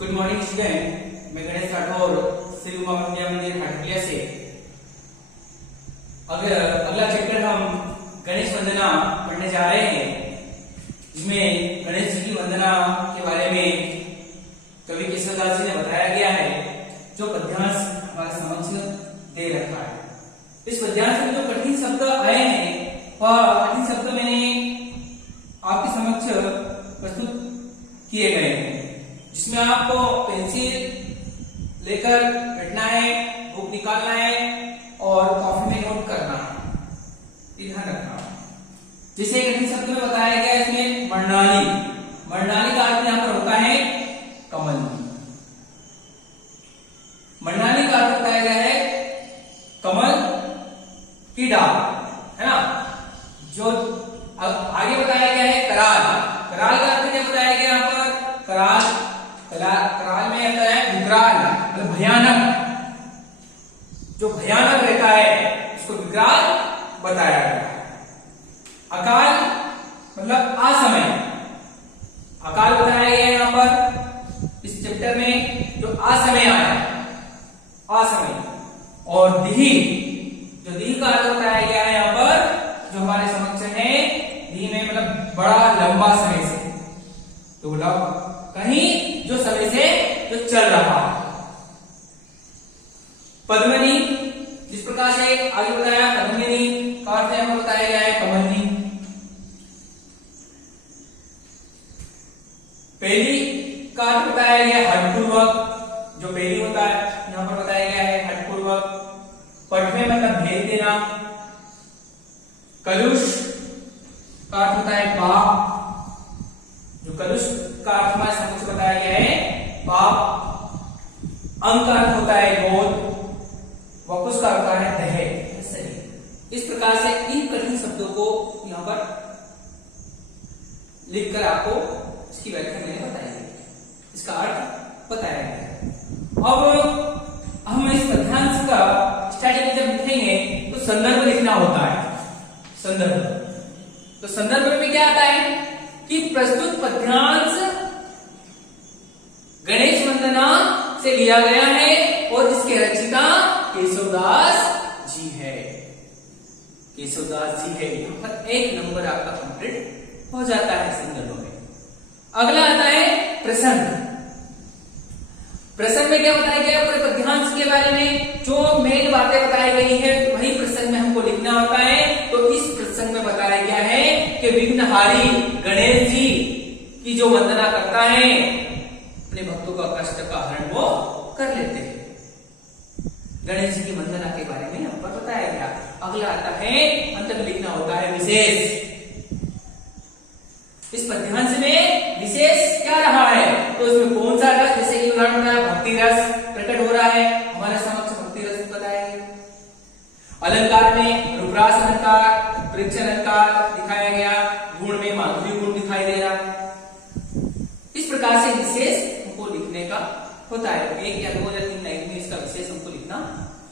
Good morning student, मैं गणेश राठौर श्री उमा विद्या मंदिर हाटकिया से। अगला चैप्टर हम गणेश वंदना पढ़ने जा रहे हैं, जिसमें गणेश जी की वंदना के बारे में कवि केशवदास जी ने बताया गया है, जो पद्यांश हमारे समक्ष दे रखा है। इस पद्यांश में जो कठिन शब्द आए हैं वह कठिन शब्द मैंने आपके समक्ष प्रस्तुत किए गए हैं, जिसमें आपको पेंसिल लेकर बैठना है, बुक निकालना है और कॉपी में नोट करना है, ध्यान रखना। जिसे कठिन शब्द में बताया गया इसमें मृणाली, मृणाली का अर्थ यहाँ पर होता है कमल। मृणाली का अर्थ बताया गया है कमल की डाल, है ना। जो अब आगे बताया गया है कराल, कराल का अर्थ क्या बताया गया यहाँ पर? कराल कराल में आता है विकराल, मतलब भयानक, जो भयानक रहता है उसको विकराल बताया गया है। अकाल मतलब असमय, अकाल बताया गया है यहाँ पर इस चैप्टर में, जो असमय आया, असमय। और दिही, जो दिही का अर्थ बताया गया है यहाँ पर, जो हमारे समक्ष है, दिही में मतलब बड़ा लंबा समय से, तो मतलब कहीं जो समय से जो चल रहा है। पद्मिनी, जिस प्रकार से आगे बताया, पद्मिनी का अर्थ यहाँ पर बताया गया है कमलनी। पहली का अर्थ बताया गया है हठपूर्वक, जो पहली होता है यहाँ पर बताया गया है हठपूर्वक। पटवे मतलब भेद देना। कलुष का अर्थ होता है पाप, जो कलुष का अर्थ हमारे समक्ष बताया गया है पाप। अंक का अर्थ होता है गोद, वकुश का अर्थ है दहेज, सही। इस प्रकार से इन कठिन शब्दों को यहाँ पर लिखकर आपको इसकी व्याख्या मैंने बताई है, इसका अर्थ बताया गया। अब हम इस पद्यांश का स्टार्टिंग में जब लिखेंगे तो संदर्भ लिखना होता है। संदर्भ, तो संदर्भ में क्या आता है कि प्रस्तुत पद्यांश गणेश वंदना से लिया गया है और इसके रचयिता केशवदास जी है। केशवदास जी है, यहां पर 1 नंबर आपका कंप्लीट हो जाता है संदर्भ में। अगला आता है प्रसंग। प्रसंग में क्या बताया गया पूरे पद्यांश के बारे में, जो मेन बातें बताई गई है वही प्रसंग में हमको लिखना होता है। तो इस प्रसंग में बताया गया है कि विघ्नहारी गणेश जी की जो वंदना करता है, अपने भक्तों का कष्ट का हरण वो कर लेते हैं। गणेश जी की वंदना के बारे में हम पर बताया गया। अगला आता है, अंत में लिखना होता है विशेष। इस पद्यांश में विशेष क्या रहा है, तो इसमें कौन सा रस, जैसे कि उदाहरण है भक्ति रस प्रकट हो रहा है, हमारे समक्ष भक्ति रस बताया गया। अलंकार में रूपरास अलंकार, परीक्षा अलंकार दिखाया गया, गुण में माधुर्य गुण दिखाई दे रहा है। इस प्रकार से विशेष हमको लिखने का होता है, 1 या 2 या 3 लाइन में इसका विशेष हमको लिखना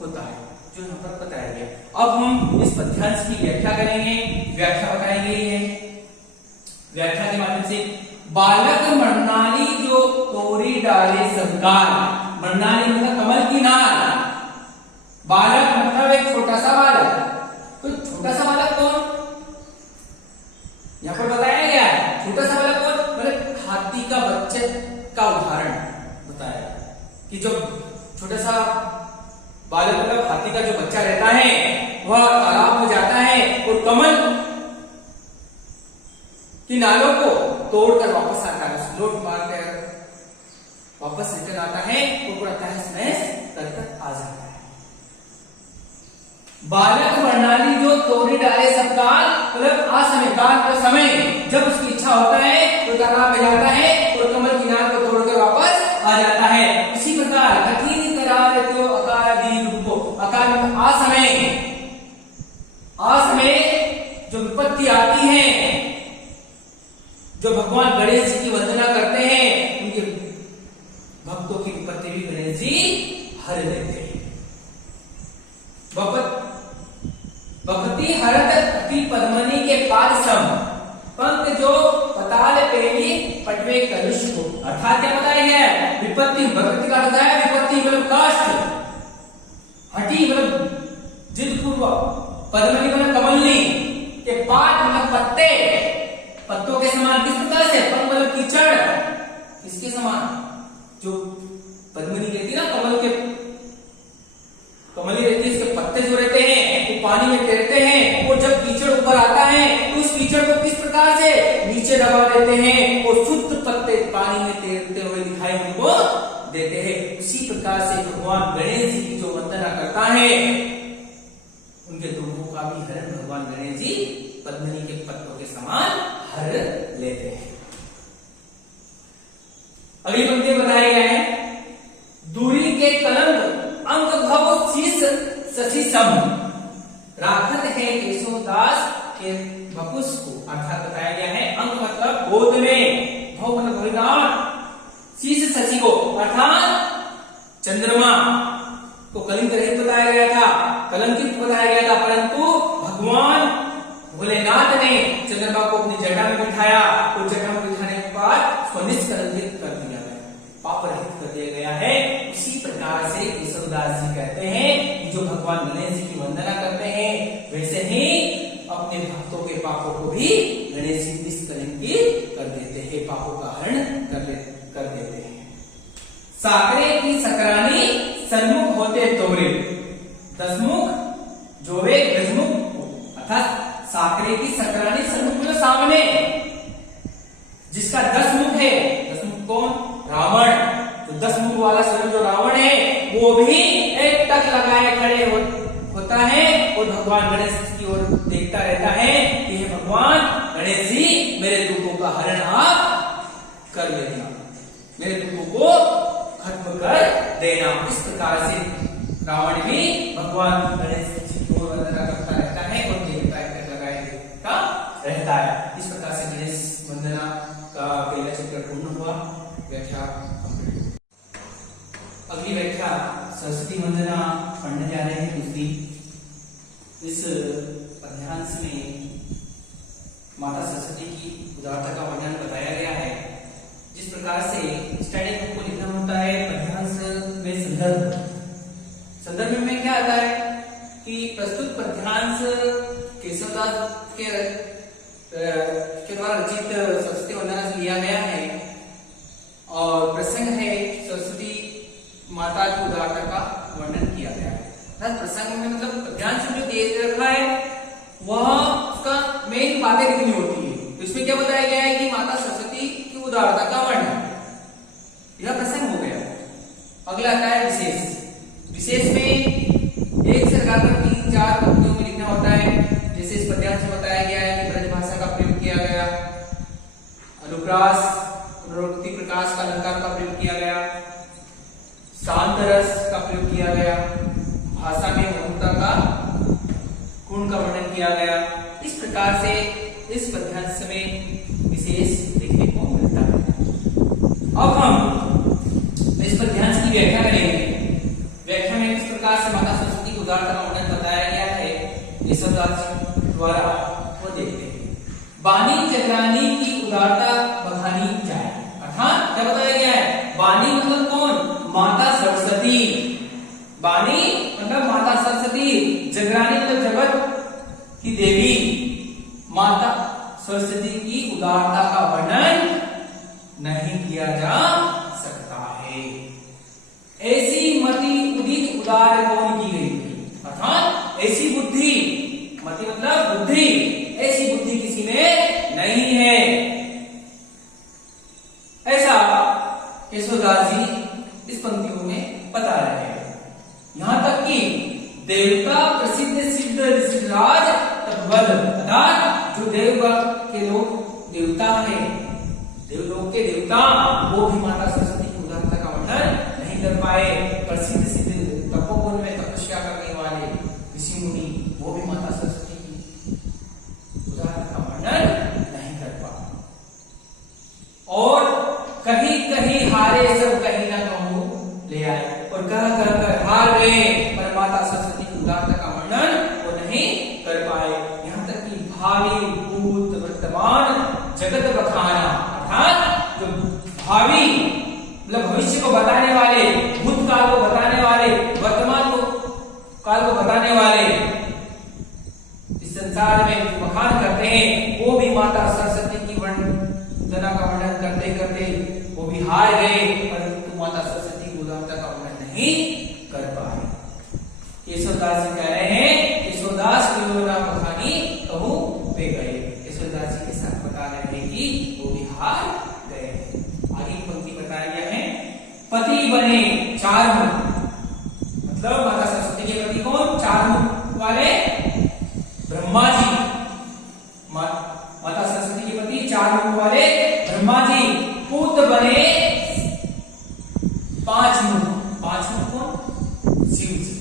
होता है, जो यहाँ पर बताया गया। अब हम इस पद्यांश की व्याख्या करेंगे, व्याख्या बताई गई है। व्याख्या के माध्यम से, बालक मृणाली जो तोरी डाले सबकाल, मृणाली मतलब कमल की नाल, बालक मतलब एक छोटा सा बालक। तो छोटा सा बालक कौन, यहां पर बताया गया है छोटा सा बालक कौन, मतलब हाथी का बच्चे का उदाहरण बताया कि जो छोटा सा बालक मतलब हाथी का जो बच्चा रहता है वह तालाब में जाता है और कमल की नालों को तोड़कर वापस आता है, लौट मारकर वापस रिटर्न आता है और पड़ता है स्मैश करकर आ जाता है। बालक मृणाली जो तोड़ी डाले सबकाल, मतलब असमय काल का समय, जब उसकी इच्छा होता है तो तालाब में जाता है और कमल की नाल को तोड़कर वापस आ जाता है। इसी प्रकार कठिन करार तो अकाल दीप को, अकाल में असमय, असमय जो विपत्ति आती है, जो भगवान गणेश जी की वंदना करते हैं, उनके भक्तों की विपत्ति भी गणेश जी हर लेते हैं। भक्ति हरत अति पद्मनी के पाद सम, पंख जो पताल तेली पटवे कलुष को, अर्थात क्या बताया गया है, विपत्ति प्रकृति का अर्थ है विपत्ति मतलब कष्ट, हटी मतलब जिद पूर्वक, पद्मनी मतलब कमलनी के पात मतलब पत्ते, पत्तों के समान, किस प्रकार से, पद्म मतलब कीचड़, किसके समान, जो पद्मनी कहती है ना, कमल के, कमली रहती है, इसके पत्ते जो रहते हैं वो पानी में तैरते हैं, और जब कीचड़ ऊपर आता है तो उस कीचड़ को किस प्रकार से नीचे दबा देते हैं और शुद्ध पत्ते पानी में तैरते हुए दिखाई हमको देते हैं। उसी प्रकार से भगवान गणेश जी की जो वंदना करता है उनके दुखों का भी हरण भगवान गणेश जी पद्मनी के पत्तों के समान हर लेते हैं। अगली पंक्ति में बताया गया है, दूरी के कलंक अंक भव शीस शशि सम, राखत है केशवदास के भकुस को, अर्थात बताया गया है अंक मतलब गोद में, भव मतलब भोलेनाथ, शीस शशि को अर्थात चंद्रमा को कलिंग रहित बताया गया था, कलंकित बताया गया था, परंतु भगवान भोलेनाथ ने चंद्रमा को अपनी जटा में बिठाया और जटा में बिठाने के बाद स्वनिष्कलंकित कर दिया गया, पाप रहित कर दिया गया है। उसी प्रकार से केशवदास जी कहते हैं कि जो भगवान गणेश जी की वंदना करते हैं वैसे ही अपने भक्तों के पापों को भी गणेश जी निष्कलंकित कर देते हैं, पापों का हरण कर देते हैं। साकरे की सकरानी सन्मुख होते तोरे, दसमुख जो वे गजमुख, अर्थात साकरे की सकरानी सन्मुख मतलब सामने, जिसका 10 मुख है, 10 मुख कौन, रावण, तो 10 मुख वाला स्वयं जो रावण है वो भी एक टक लगाए खड़े होता है और भगवान गणेश की ओर देखता रहता है कि हे भगवान गणेश जी मेरे दुखों का हरण आप कर लेना, मेरे दुखों को खत्म कर देना। इस प्रकार से रावण भी भगवान गणेश जी की ओर वंदना करता रहता है और देखता है, टक लगाए देखता रहता है। इस प्रकार से गणेश वंदना का पहला चक्र पूर्ण हुआ। व्याख्या कंप्लीट। अगली व्याख्या सरस्वती वंदना पढ़ने जा रहे हैं दूसरी। इस पद्यांश में माता सरस्वती की उदारता का वर्णन बताया गया है। जिस प्रकार से स्टडी बुक को लिखना होता है पद्यांश में संदर्भ में क्या आता है कि प्रस्तुत पद्यांश केशवदास के द्वारा रचित सरस्वती वंदना से लिया गया है और प्रसंग है सरस्वती माता की उदारता का वर्णन किया गया है। प्रसंग में मतलब पद्यांश में जो दे रखा है वह उसका मेन बातें कितनी होती है, तो इसमें क्या बताया गया है कि माता सरस्वती की उदारता का वर्णन, यह प्रसंग हो गया। अगला आता है विशेष। विशेष में एक से लगाकर 3-4 पंक्तियों में लिखना होता है। जैसे इस पद्यांश में बताया गया है कि ब्रजभाषा का प्रयोग किया गया, अनुप्रास पुनरुक्ति प्रकाश का अलंकार का प्रयोग किया गया, शांत रस का प्रयोग किया गया, भाषा में मधुरता का गुण का वर्णन किया गया। इस प्रकार से इस पद्यांश में विशेष देखने को मिलता है। अब हम इस पद्यांश की व्याख्या करेंगे। व्याख्या में किस प्रकार से माता सरस्वती की उदारता का वर्णन बताया गया है केशवदास द्वारा, वो देखते हैं। बानी चक्रानी की उदारता बखानी जाए, अर्थात क्या बताया गया है, बानी मतलब कौन, माता सरस्वती, बानी मतलब माता सरस्वती, जगरानी मतलब जगत की देवी माता सरस्वती की उदारता का वर्णन नहीं किया जा सकता है। ऐसी मति उदित उदार कौन की गई, अर्थात ऐसी बुद्धि, मति मतलब बुद्धि, ऐसी बुद्धि किसी में नहीं है, ऐसा केशवदास जी इस पंक्तियों में बता रहे हैं। यहां तक कि देवता प्रसिद्ध सिद्ध ऋषिराज तद्वद, अर्थात जो देवलोक के लोग देवता है, देवलोक के देवता, वो भी माता सरस्वती की उदारता का वर्णन नहीं कर पाए। प्रसिद्ध सिद्ध तपोवन में तपस्या करने वाले ऋषि मुनि, वो भी माता सरस्वती की उदारता का वर्णन नहीं कर पाए। और कहीं कहीं हारे सब कहीं ना कहूं ले आए, और कह कर हार गए, पर माता सरस्वती की उदारता का वर्णन वो नहीं कर पाए। यहाँ तक कि भावी भूत वर्तमान जगत बखाना, भावी मतलब भविष्य को बताने वाले, भूतकाल को बताने वाले, वर्तमान को काल को बताने वाले इस संसार में बखान करते हैं, वो भी माता सरस्वती की वंदना का वर्णन करते करते वो भी हार गए, परंतु माता सरस्वती की उदारता का वर्णन नहीं कर पाए। केशवदास जी कह रहे हैं, केशवदास ना बखानी कहू पे गए। केशवदास जी के साथ बता रहे हैं कि वो भी हार गए। आगे की पंक्ति बताया गया है, पति बने चार मुख, मतलब माता सरस्वती के पति कौन? चार मुख वाले ब्रह्मा जी। माता सरस्वती के पति चार मुख वाले ब्रह्मा जी। पुत्र बने पांच मुख। पांच मुख कौन? शिव जी।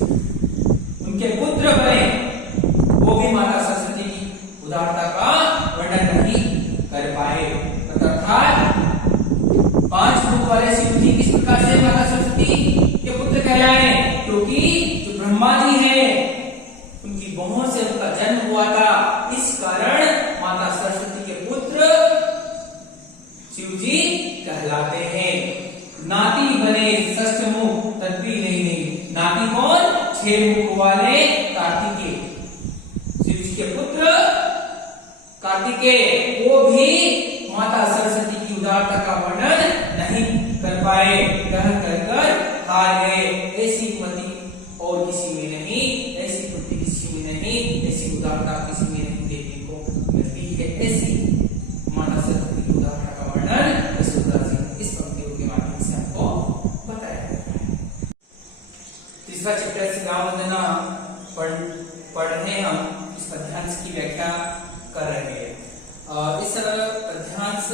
उनके पुत्र बने, वो भी माता सरस्वती की उदारता का वर्णन नहीं कर पाए। अर्थात पांच मुख वाले शिव जी किस प्रकार से माता सरस्वती के पुत्र कहलाए? क्योंकि जो ब्रह्मा जी है उनकी बहू से उनका जन्म हुआ था, इस कारण माता सरस्वती के पुत्र शिव जी कहलाते हैं। नाती बने षष्ठ मुख, तद्भी नहीं। नाती कौन? छह मुख वाले कार्तिकेय। शिव जी के पुत्र कार्तिकेय, वो भी माता सरस्वती की उदारता का वर्णन नहीं कर पाए, कह कर हार गए। ऐसी मति और किसी में नहीं, ऐसी बुद्धि किसी में नहीं, ऐसी उदारता किसी में नहीं देखने को मिलती है। ऐसी माता सरस्वती की उदारता का वर्णन इस पंक्तियों के माध्यम से आपको बताया गया है। तीसरा चैप्टर श्री राम वंदना पढ़ रहे हम, इस पद्यांश की व्याख्या कर रहे हैं। इस पद्यांश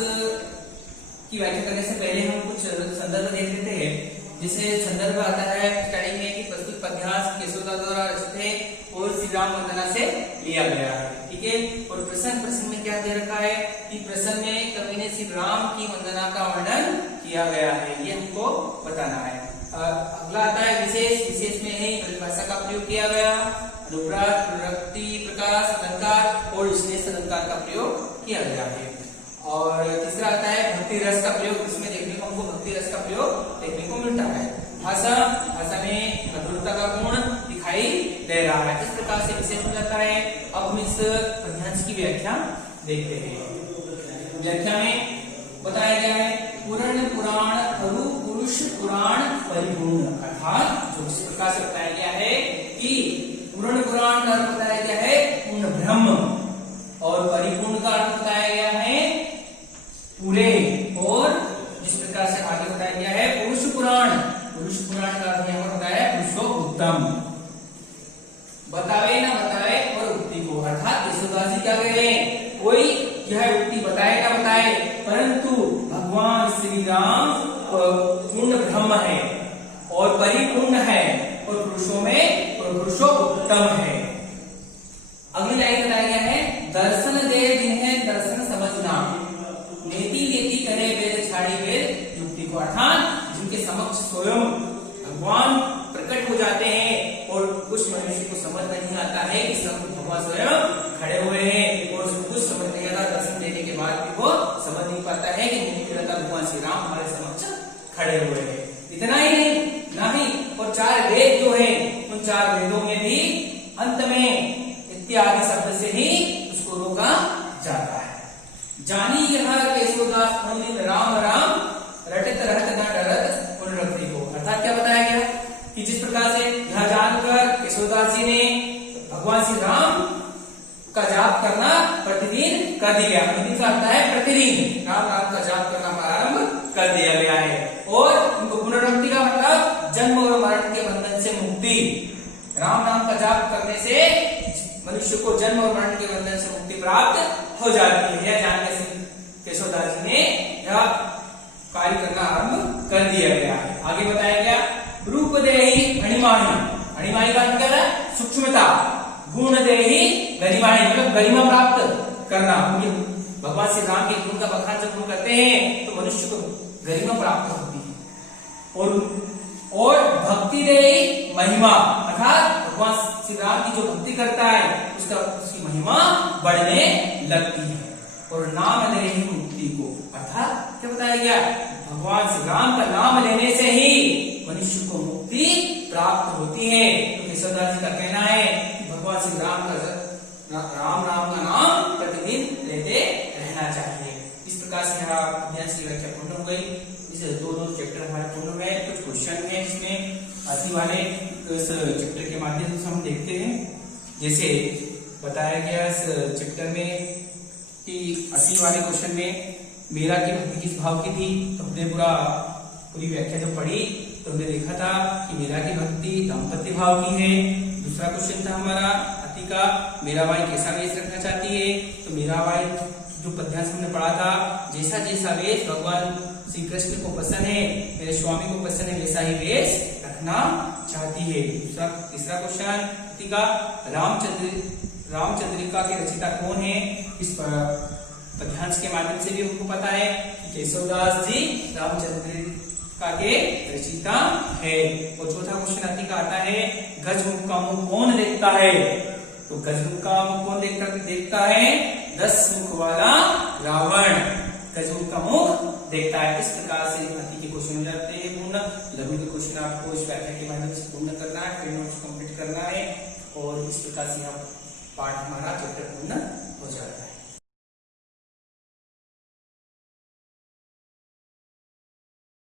की व्याख्या करने से पहले हम कुछ संदर्भ देख लेते हैं। जिसे संदर्भ आता है स्टडी में कि प्रस्तुत पद्यांश केशवदास द्वारा रचित है और श्री राम वंदना से लिया गया है। ठीक है, और प्रश्न में क्या दे रखा है कि प्रश्न में कवि ने श्री राम की वंदना का वर्णन किया गया है, ये हमको बताना है। अगला आता है विशेष में ही परिभाषा का प्रयोग किया गया, अनुप्रास, प्रवृत्ति, प्रकाश, अलंकार और विश्लेष अलंकार का प्रयोग किया गया है। और तीसरा आता है भक्ति रस का प्रयोग, इसमें देखने को हमको भक्ति रस का प्रयोग देखने को मिलता है। भाषा में मधुरता का गुण दिखाई दे रहा है, इस प्रकार से विशेष हो जाता है। अब हम इस पद्यांश की व्याख्या देखते हैं। व्याख्या में बताया गया है, पूर्ण पुराण खरु पुरुष पुराण परिपूर्ण, अर्थात जो इस प्रकार से बताया गया है कि पूर्ण पुराण का अर्थ बताया गया है पूर्ण ब्रह्म, और परिपूर्ण का अर्थ बताया गया है पूरे, और जिस प्रकार से आगे बताया गया है पुरुष पुराण का अर्थ यहाँ पर बताया पुरुषोत्तम। बतावे ना बताए और उक्ति को, अर्थात केशवदास जी क्या कह रहे हैं, कोई यह उक्ति बताए ना बताए, परंतु भगवान श्री राम पूर्ण ब्रह्म है और परिपूर्ण है और पुरुषों में पुरुषोत्तम है। अगली लाइन बताया गया है, दर्शन दे जिन्हें दर्शन समझना, नेति नेति करे वेद छाड़ी वेद युक्ति को, अर्थात जिनके समक्ष स्वयं भगवान प्रकट हो जाते हैं और कुछ मनुष्य को समझ नहीं आता है कि सब भगवान स्वयं खड़े हुए हैं, और उसको कुछ समझ नहीं आता, दर्शन देने के बाद भी वो समझ नहीं पाता है कि भगवान श्री राम हमारे समक्ष खड़े हुए हैं। इतना ही नहीं, और चार वेद जो है उन चार वेदों में भी अंत में इत्यादि शब्द से ही उसको रोका जाता है। जानी यह केशवदास मुनि राम राम रटत रहत न डरत पुनरक्ति को, अर्थात क्या बताया गया कि जिस प्रकार से यह जानकर केशवदास जी ने भगवान श्री राम का जाप करना प्रतिदिन कर दिया। प्रतिदिन का अर्थ है प्रतिदिन राम राम का जाप करना प्रारंभ कर दिया गया है, और उनको पुनरक्ति का मतलब जन्म और मरण के बंधन से मुक्ति। राम नाम का जाप करने से मनुष्य को जन्म और मरण के बंधन से मुक्ति प्राप्त हो जाती है। यह जानकर केशवदास जी ने यह कार्य करना आरंभ कर दिया गया। आगे बताया गया, रूप देहि अणिमाणी, अणिमाणी का क्या है, सूक्ष्मता, गुण देहि गरिमाणी, मतलब गरिमा प्राप्त करना। भगवान श्री राम के गुण का बखान जब हम करते हैं तो मनुष्य को गरिमा प्राप्त होती है। और भक्ति देहि महिमा, अर्थात भगवान श्री राम की जो भक्ति करता है उसकी महिमा बढ़ने लगती है। और नाम ले ही मुक्ति को। अर्थात क्या बताया गया, भगवान श्री राम का नाम लेने से ही मनुष्य को मुक्ति प्राप्त होती है। तो केशवदास जी का कहना है कि भगवान श्री राम का राम का नाम प्रतिदिन लेते रहना चाहिए। इस प्रकार से यहाँ अध्याय की व्याख्या पूर्ण हो गई। इस दोनों चैप्टर हमारे पूर्ण हुए। कुछ क्वेश्चन है इसमें आने वाले इस चैप्टर के माध्यम से हम देखते हैं। जैसे बताया गया इस चैप्टर में कि 80 वाले क्वेश्चन में मेरा की भक्ति किस भाव की थी, तो हमने पूरी व्याख्या जो पढ़ी तो हमने देखा था कि मेरा की भक्ति दाम्पत्य भाव की है। दूसरा क्वेश्चन था हमारा अति का, मीराबाई कैसा वेश रखना चाहती है, तो मीराबाई जो पद्यांश हमने पढ़ा था, जैसा जैसा वेश भगवान श्री कृष्ण को पसंद है, मेरे स्वामी को पसंद है, वैसा ही वेश रखना चाहती है। तीसरा क्वेश्चन अति का, रामचंद्रिका के रचिता कौन है, इस पद्यांश के माध्यम से भी हमको पता है कि केशवदास जी रामचंद्रिका के रचिता है। और चौथा क्वेश्चन अति का आता है, गजमुख का मुख कौन देखता है, तो गजमुख का मुख कौन देखता है, 10 मुख वाला रावण गजमुख का मुख देखता है। इस प्रकार से अति के क्वेश्चन हो जाते हैं पूर्ण। लघु के क्वेश्चन आपको इस व्याख्या के माध्यम से पूर्ण करना है, फिर नोट्स कंप्लीट करना है, और इस प्रकार से पाठ हमारा चैप्टर पूर्ण हो जाता है।